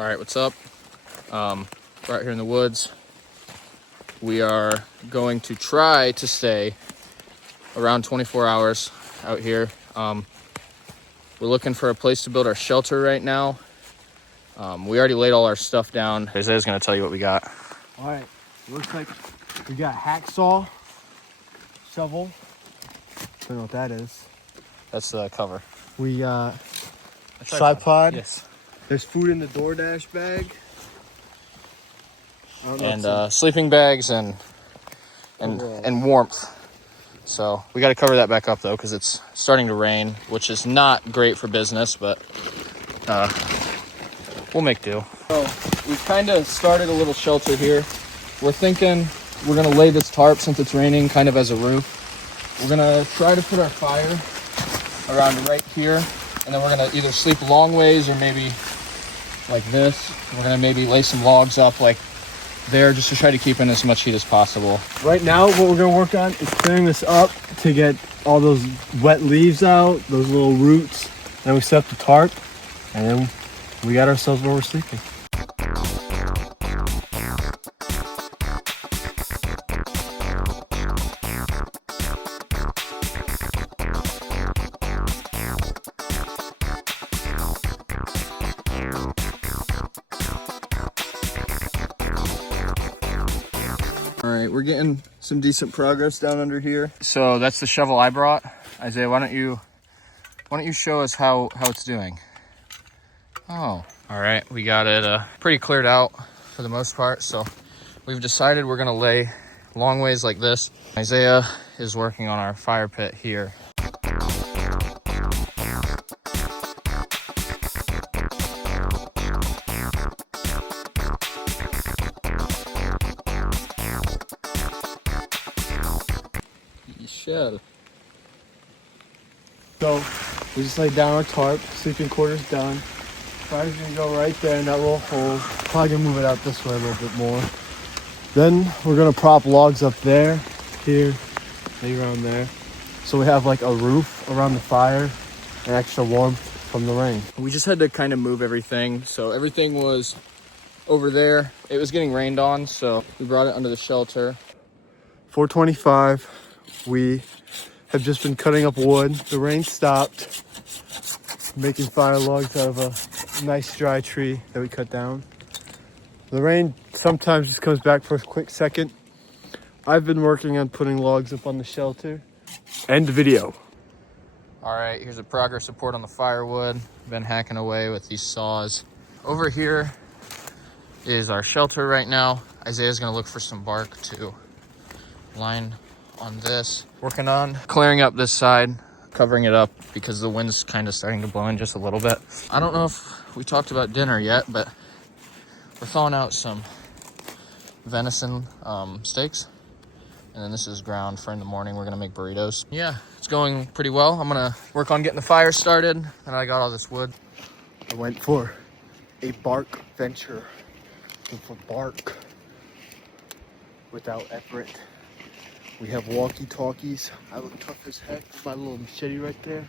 All right, what's up? Right here in the woods. We are going to try to stay around 24 hours out here. We're looking for a place to build our shelter right now. We already laid all our stuff down. Isaiah's gonna tell you what we got. All right, looks like we got hacksaw, shovel. Don't know what that is. That's the cover. We got tripod. Yes. There's food in the DoorDash bag. And sleeping bags and warmth. So we got to cover that back up though, because it's starting to rain, which is not great for business, but we'll make do. So we've kind of started a little shelter here. We're thinking we're gonna lay this tarp, since it's raining, kind of as a roof. We're gonna try to put our fire around right here, and then we're gonna either sleep long ways or maybe like this. We're gonna maybe lay some logs up like there, just to try to keep in as much heat as possible. Right now, what we're gonna work on is clearing this up to get all those wet leaves out, those little roots. Then we set up the tarp, and then we got ourselves where we're sleeping. All right, we're getting some decent progress down under here. So that's the shovel I brought. Isaiah, why don't you show us how it's doing? Oh, all right, we got it pretty cleared out for the most part. So we've decided we're gonna lay long ways like this. Isaiah is working on our fire pit here. Shell. So we just laid down our tarp, sleeping quarters done. Fire's gonna go right there in that little hole. Probably gonna move it out this way a little bit more. Then we're gonna prop logs up there, here, maybe around there. So we have like a roof around the fire and extra warmth from the rain. We just had to kind of move everything. So everything was over there. It was getting rained on, so we brought it under the shelter. 4:25. We have just been cutting up wood. The rain stopped. Making fire logs out of a nice dry tree that we cut down. The rain sometimes just comes back for a quick second. I've been working on putting logs up on the shelter. End video. All right, here's a progress report on the firewood. Been hacking away with these saws. Over here is our shelter right now. Isaiah's gonna look for some bark to line on this. Working on clearing up this side, covering it up because the wind's kind of starting to blow in just a little bit. I don't know if we talked about dinner yet, but we're thawing out some venison steaks. And then this is ground for in the morning. We're gonna make burritos. Yeah, it's going pretty well. I'm gonna work on getting the fire started, and I got all this wood. I went for a bark venture. For bark without effort. We have walkie-talkies. I look tough as heck with my little machete right there.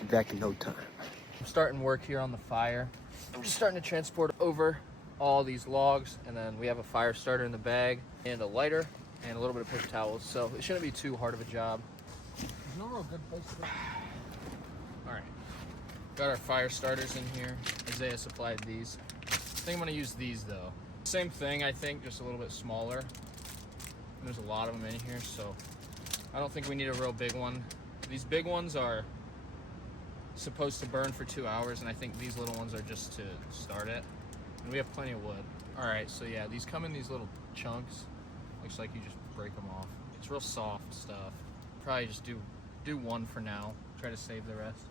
Be back in no time. I'm starting work here on the fire. I'm just starting to transport over all these logs, and then we have a fire starter in the bag and a lighter and a little bit of paper towels, so it shouldn't be too hard of a job. There's no real good place to go. All right, got our fire starters in here. Isaiah supplied these. I think I'm gonna use these though. Same thing, I think, just a little bit smaller. There's a lot of them in here, so I don't think we need a real big one. These big ones are supposed to burn for 2 hours, and I think these little ones are just to start it. And we have plenty of wood. All right, so yeah, these come in these little chunks. Looks like you just break them off. It's real soft stuff. Probably just do one for now. Try to save the rest.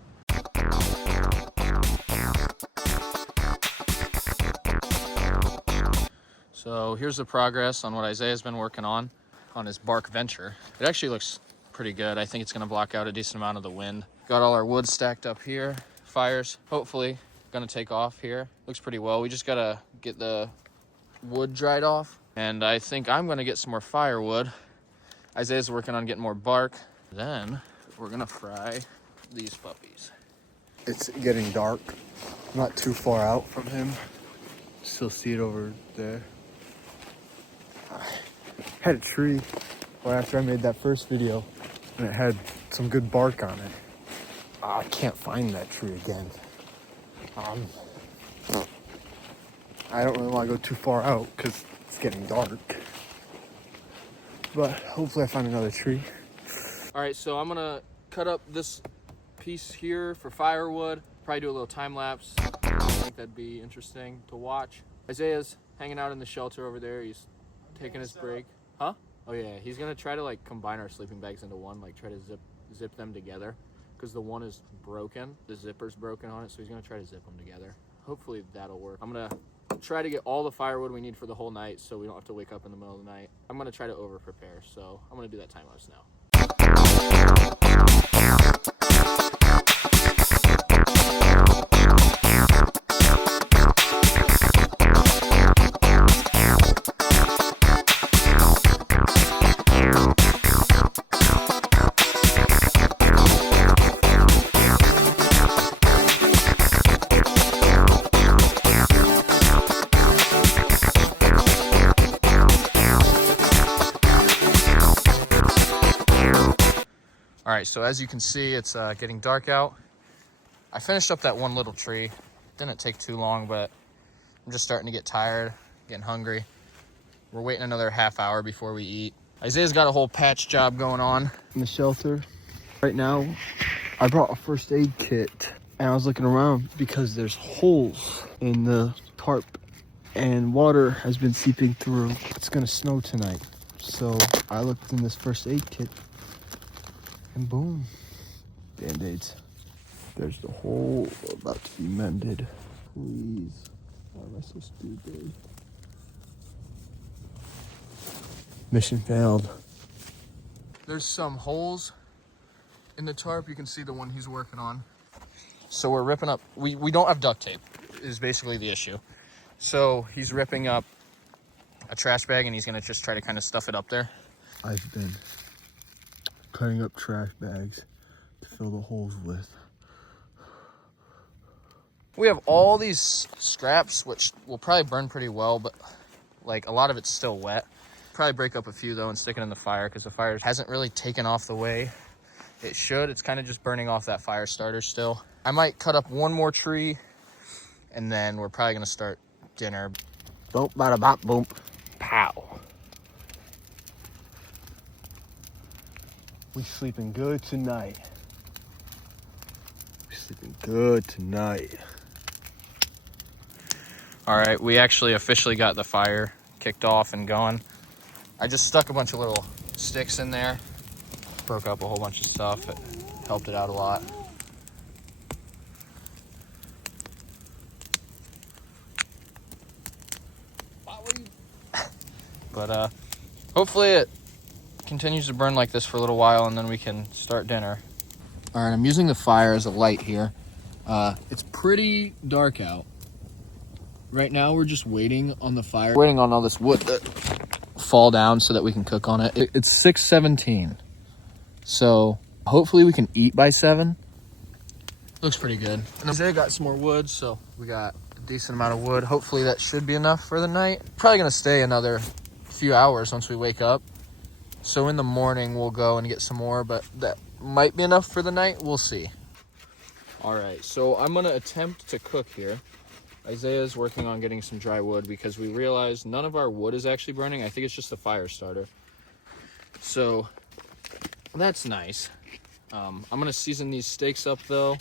So here's the progress on what Isaiah's been working on his bark venture. It actually looks pretty good. I think it's gonna block out a decent amount of the wind. Got all our wood stacked up here. Fires, hopefully, gonna take off here. Looks pretty well. We just gotta get the wood dried off. And I think I'm gonna get some more firewood. Isaiah's working on getting more bark. Then we're gonna fry these puppies. it's getting dark. I'm not too far out from him. Still see it over there. I had a tree right after I made that first video, and it had some good bark on it. I can't find that tree again. I don't really want to go too far out because it's getting dark. But hopefully I find another tree. All right, so I'm gonna cut up this piece here for firewood. Probably do a little time lapse. I think that'd be interesting to watch. Isaiah's hanging out in the shelter over there. He's taking his break. Huh? Oh yeah, he's gonna try to like combine our sleeping bags into one, like try to zip them together, because the one is broken. The zipper's broken on it, so he's gonna try to zip them together. Hopefully that'll work. I'm gonna try to get all the firewood we need for the whole night so we don't have to wake up in the middle of the night. I'm gonna try to over prepare, so I'm gonna do that time lapse now. All right, so as you can see, it's getting dark out. I finished up that one little tree. Didn't take too long, but I'm just starting to get tired, getting hungry. We're waiting another half hour before we eat. Isaiah's got a whole patch job going on In the shelter. Right now, I brought a first aid kit, and I was looking around because there's holes in the tarp and water has been seeping through. It's gonna snow tonight. So I looked in this first aid kit and boom, Band-Aids. There's the hole about to be mended. Please, why am I so stupid? Mission failed. There's some holes in the tarp. You can see the one he's working on. So we're ripping up, we don't have duct tape is basically the issue. So he's ripping up a trash bag and he's gonna just try to kind of stuff it up there. I've been cutting up trash bags to fill the holes with. We have all these scraps, which will probably burn pretty well, but like a lot of it's still wet. Probably break up a few though and stick it in the fire because the fire hasn't really taken off the way it should. It's kind of just burning off that fire starter still. I might cut up one more tree and then we're probably gonna start dinner. Boom, bada bop, boom, pow. We sleeping good tonight. We sleeping good tonight. All right, we actually officially got the fire kicked off and going. I just stuck a bunch of little sticks in there, broke up a whole bunch of stuff. It helped it out a lot. But hopefully it continues to burn like this for a little while and then we can start dinner. All right, I'm using the fire as a light here. It's pretty dark out. Right now we're just waiting on the fire. Waiting on all this wood to fall down so that we can cook on it. It's 6:17. So hopefully we can eat by 7. Looks pretty good. And Isaiah got some more wood, so we got a decent amount of wood. Hopefully that should be enough for the night. Probably gonna stay another few hours once we wake up. So in the morning we'll go and get some more, but that might be enough for the night. We'll see. All right, so I'm gonna attempt to cook here. Isaiah's working on getting some dry wood because we realized none of our wood is actually burning. I think it's just the fire starter. So that's nice. I'm gonna season these steaks up though.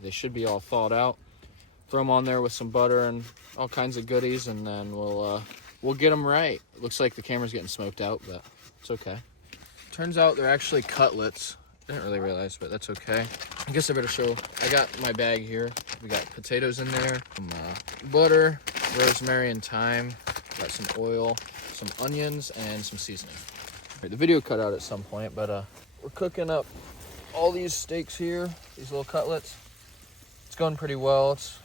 They should be all thawed out. Throw them on there with some butter and all kinds of goodies, and then we'll get them right. It looks like the camera's getting smoked out, but it's okay. Turns out they're actually cutlets. Didn't really realize, but that's okay. I guess I better show. I got my bag here. We got potatoes in there, some butter, rosemary and thyme, got some oil, some onions, and some seasoning. Right, the video cut out at some point, but we're cooking up all these steaks here, these little cutlets. It's going pretty well. It's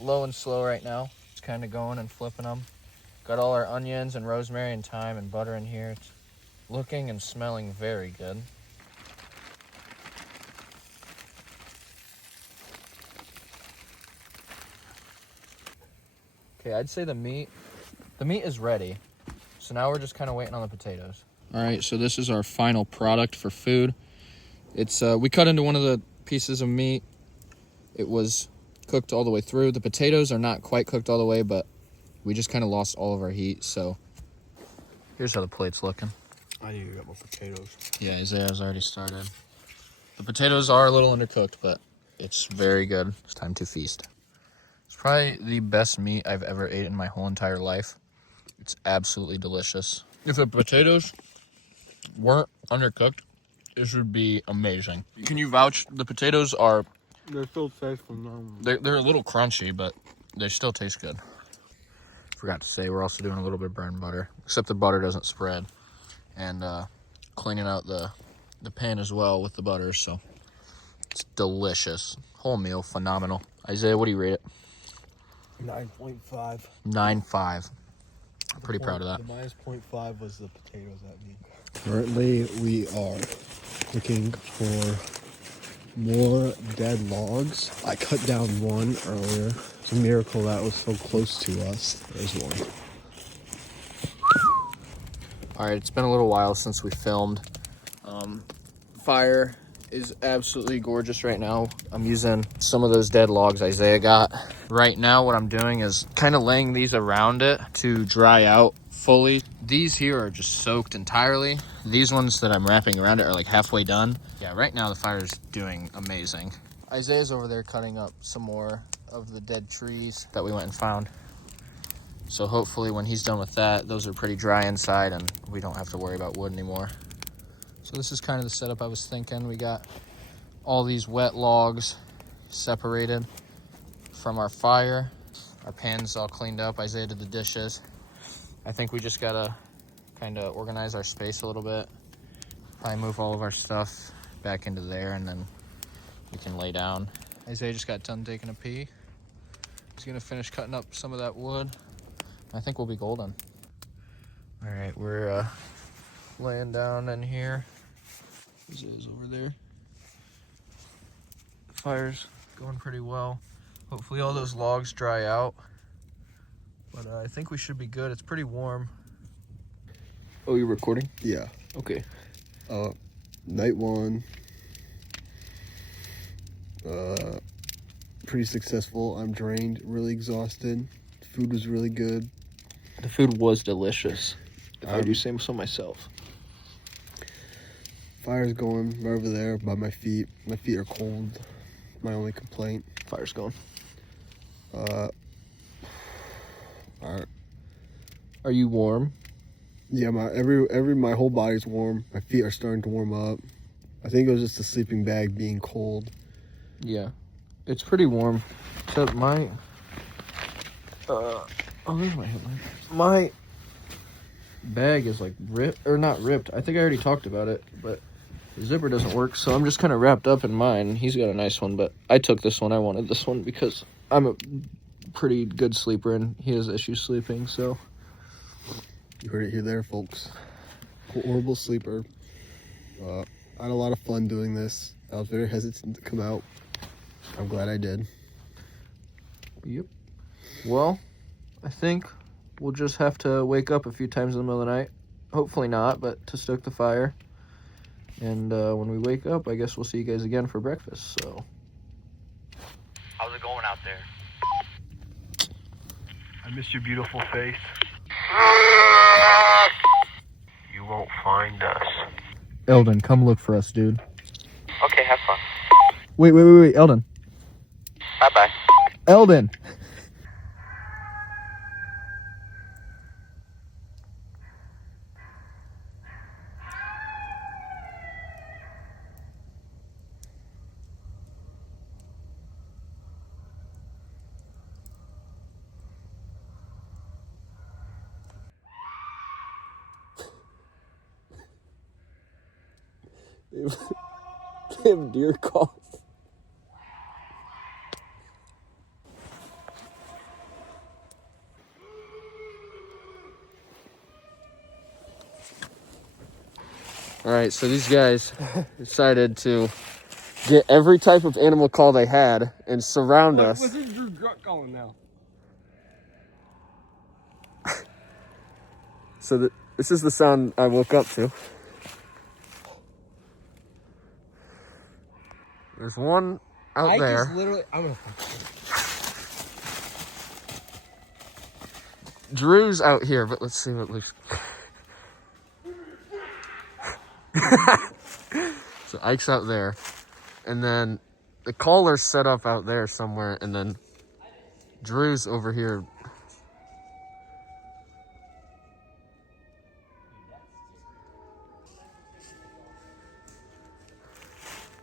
low and slow right now. It's kind of going and flipping them. Got all our onions and rosemary and thyme and butter in here. It's looking and smelling very good. Okay, I'd say the meat is ready. So now we're just kind of waiting on the potatoes. All right, so this is our final product for food. It's we cut into one of the pieces of meat. It was cooked all the way through. The potatoes are not quite cooked all the way, but we just kind of lost all of our heat. So here's how the plate's looking. I need to get more potatoes. Yeah, Isaiah's already started. The potatoes are a little undercooked, but it's very good. It's time to feast. It's probably the best meat I've ever ate in my whole entire life. It's absolutely delicious. If the potatoes weren't undercooked, this would be amazing. Can you vouch? The potatoes are... They're still taste phenomenal. They're a little crunchy, but they still taste good. Forgot to say, we're also doing a little bit of burn butter, except the butter doesn't spread. And cleaning out the pan as well with the butter, so it's delicious. Whole meal, phenomenal. Isaiah, what do you rate it? 9.5. 9.5. I'm pretty proud of that. The minus 0.5 was the potatoes that meat. Currently, we are looking for more dead logs. I cut down one earlier. It's a miracle that was so close to us. There's one. All right, it's been a little while since we filmed. Fire is absolutely gorgeous right now. I'm using some of those dead logs Isaiah got. Right now, what I'm doing is kind of laying these around it to dry out fully. These here are just soaked entirely. These ones that I'm wrapping around it are like halfway done. Yeah, right now the fire's doing amazing. Isaiah's over there cutting up some more of the dead trees that we went and found. So hopefully when he's done with that, those are pretty dry inside and we don't have to worry about wood anymore. So this is kind of the setup I was thinking. We got all these wet logs separated from our fire. Our pan's all cleaned up. Isaiah did the dishes. I think we just gotta kind of organize our space a little bit. Probably move all of our stuff back into there and then we can lay down. Isaiah just got done taking a pee. He's gonna finish cutting up some of that wood. I think we'll be golden. All right, we're laying down in here. Isaiah's over there. The fire's going pretty well. Hopefully all those logs dry out. But I think we should be good. It's pretty warm. Oh, you're recording? Yeah. Okay. Night one. Pretty successful. I'm drained, really exhausted. Food was really good. The food was delicious, if I do say so myself. Fire's going right over there by my feet. My feet are cold. My only complaint. Fire's going. Are you warm? Yeah, my whole body's warm. My feet are starting to warm up. I think it was just the sleeping bag being cold. Yeah, it's pretty warm. Except my oh, there's my headlight. My bag is like ripped, or not ripped. I think I already talked about it, but the zipper doesn't work, so I'm just kind of wrapped up in mine. He's got a nice one, but I took this one. I wanted this one because I'm a pretty good sleeper, and he has issues sleeping, so. You heard it here there, folks. Horrible sleeper. I had a lot of fun doing this. I was very hesitant to come out. I'm glad I did. Yep. Well, I think we'll just have to wake up a few times in the middle of the night. Hopefully not, but to stoke the fire. And when we wake up, I guess we'll see you guys again for breakfast, so. How's it going out there? I miss your beautiful face. You won't find us. Eldon, come look for us, dude. Okay, have fun. Wait, Eldon. Bye-bye. Eldon! They have deer calls. All right, so these guys decided to get every type of animal call they had and surround us. What's your grunt calling now? So this is the sound I woke up to. There's one out there. Just literally, I'm gonna. Drew's out here, but let's see what Luke's. So Ike's out there, and then the caller's set up out there somewhere, and then Drew's over here.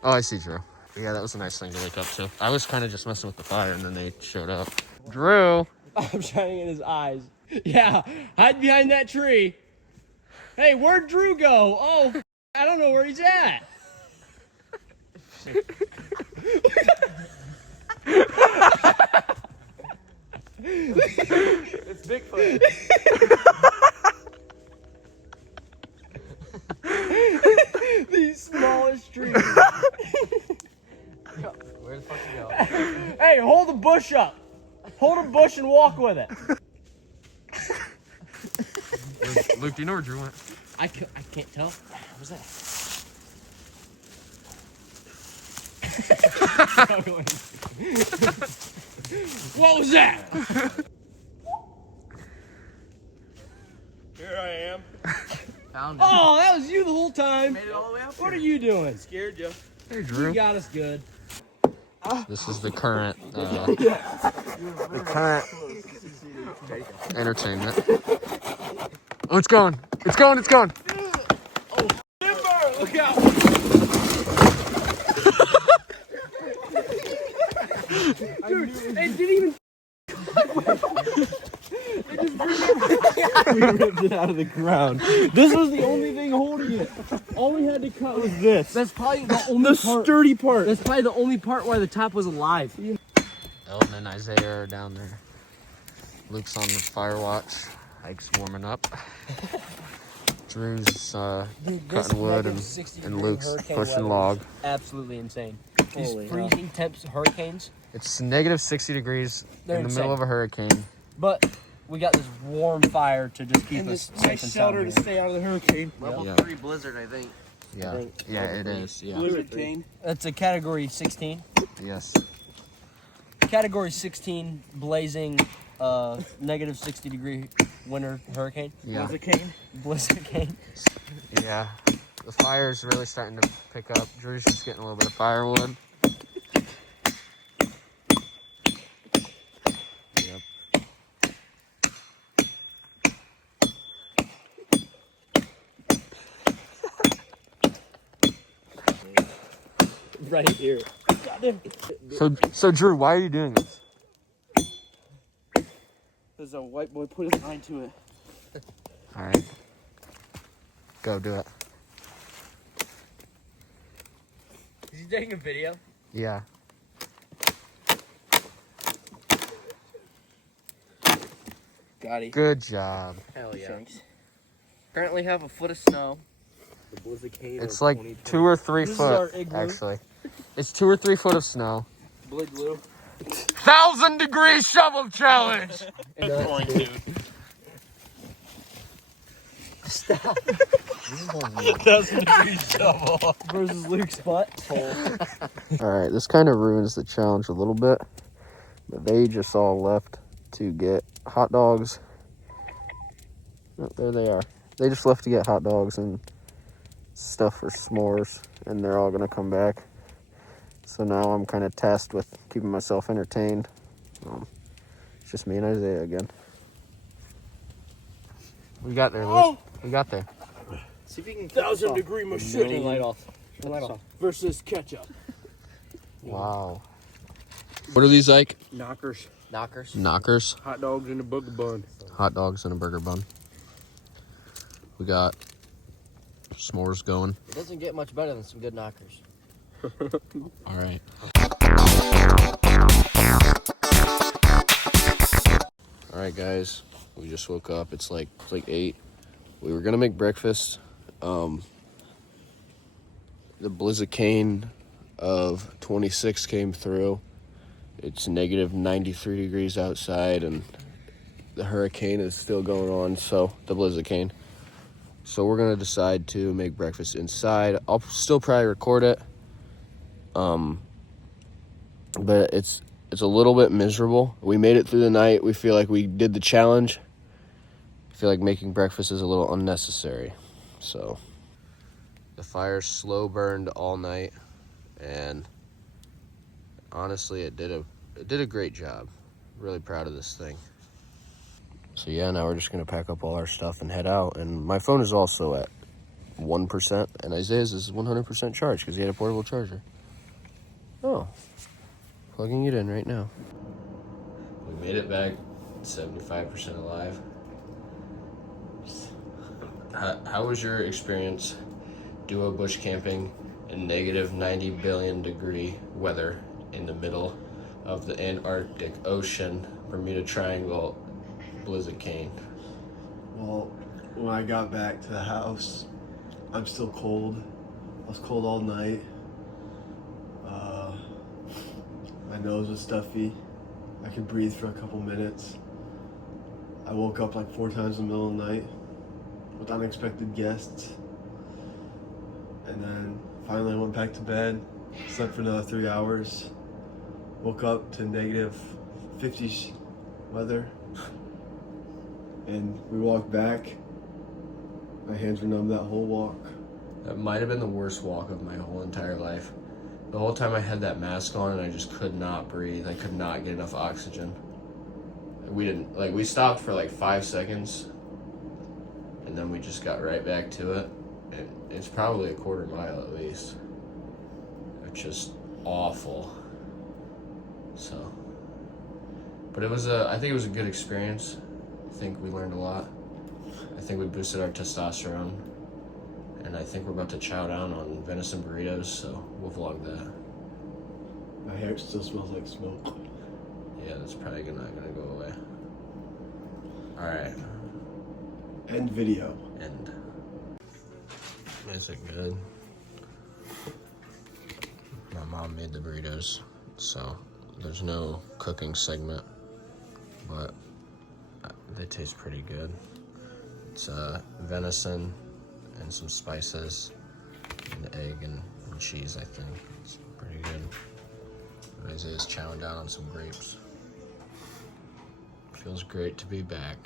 Oh, I see Drew. Yeah, that was a nice thing to wake up to. I was kind of just messing with the fire, and then they showed up. Drew! I'm shining in his eyes. Yeah, hide behind that tree. Hey, where'd Drew go? Oh, I don't know where he's at. It's Bigfoot. The smallest tree. Where the fuck you going? Hey, hold the bush up. Hold a bush and walk with it. Luke, do you know where Drew went? I can't tell. What was that? What was that? Here I am. Found it. Oh, that was you the whole time. Made it all the way up. What are you doing? Scared you. Hey, You Drew. got us good. This is the current, entertainment. Oh, it's going. It's going. It's going. Timber, look out. Dude, it didn't even. We ripped it out of the ground. This was the only thing holding it. All we had to cut was this. That's probably the only sturdy part. That's probably the only part why the top was alive. Elton and Isaiah are down there. Luke's on the fire watch. Ike's warming up. Drew's cutting wood, and Luke's pushing log. Absolutely insane. These freezing temps hurricanes. It's negative 60 degrees They're in the insane. middle of a hurricane. But we got this warm fire to just keep us safe and sound. stay out of the hurricane. Level Yeah. 3 blizzard, I think. Yeah, yeah, it is. Yeah, Blizzicane. That's a category 16. yes. Category 16 blazing negative 60 degree winter hurricane. Yeah, Blizzicane. yeah. The fire's really starting to pick up. Drew's just getting a little bit of firewood. Yep. Right here. So Drew, why are you doing this? There's a white boy put his mind to it. All right, go do it. Is he taking a video? Yeah. Got it. Good job. Hell yeah. Thanks. Currently have a foot of snow. The Blizzicane. It's like 2 or 3 This is our foot, igloo. actually. It's 2 or 3 foot of snow. Blizzloo. 1,000-degree shovel challenge. Stop. 1,000-degree shovel. Versus Luke's butt. All right, this kind of ruins the challenge a little bit, but they just all left to get hot dogs. Oh, there they are. They just left to get hot dogs and stuff for s'mores, and they're all gonna come back. So now I'm kind of tasked with keeping myself entertained. It's just me and Isaiah again. We got there, Luke. We got there. See if you can 1,000-degree machine. Light off. Light off. Versus ketchup. Wow. What are these like? Knockers. knockers. Knockers. Hot dogs in a burger bun. Hot dogs and a burger bun. We got s'mores going. It doesn't get much better than some good knockers. All right. All right, guys. We just woke up. It's like 8. We were gonna make breakfast. The Blizzicane of 26 came through. It's negative 93 degrees outside, and the hurricane is still going on, so the Blizzicane. So we're gonna decide to make breakfast inside. I'll still probably record it, but it's a little bit miserable. We made it through the night. We feel like we did the challenge. I feel like making breakfast is a little unnecessary. So the fire slow burned all night, and honestly, it did a great job. Really proud of this thing. So yeah, now we're just gonna pack up all our stuff and head out. And my phone is also at 1%, and Isaiah's is 100% charged because he had a portable charger. Oh, plugging it in right now. We made it back 75% alive. How was your experience duo bush camping in negative 90 billion degree weather in the middle of the Antarctic Ocean, Bermuda Triangle, Blizzicane? Well, when I got back to the house, I'm still cold. I was cold all night. My nose was stuffy. I could breathe for a couple minutes. I woke up like 4 times in the middle of the night with unexpected guests. And then finally I went back to bed, slept for another 3 hours, woke up to negative 50 weather, and we walked back. My hands were numb that whole walk. That might have been the worst walk of my whole entire life. The whole time I had that mask on and I just could not breathe. I could not get enough oxygen. We stopped for like 5 seconds and then we just got right back to it. And it's probably a quarter mile at least. It's just awful. So, but I think it was a good experience. I think we learned a lot. I think we boosted our testosterone. And I think we're about to chow down on venison burritos, so we'll vlog that. My hair still smells like smoke. Yeah, that's probably not gonna go away. Alright. End video. End. Is it good? My mom made the burritos, so there's no cooking segment, but they taste pretty good. It's venison and some spices and egg and cheese, I think. It's pretty good. Isaiah's chowing down on some grapes. Feels great to be back.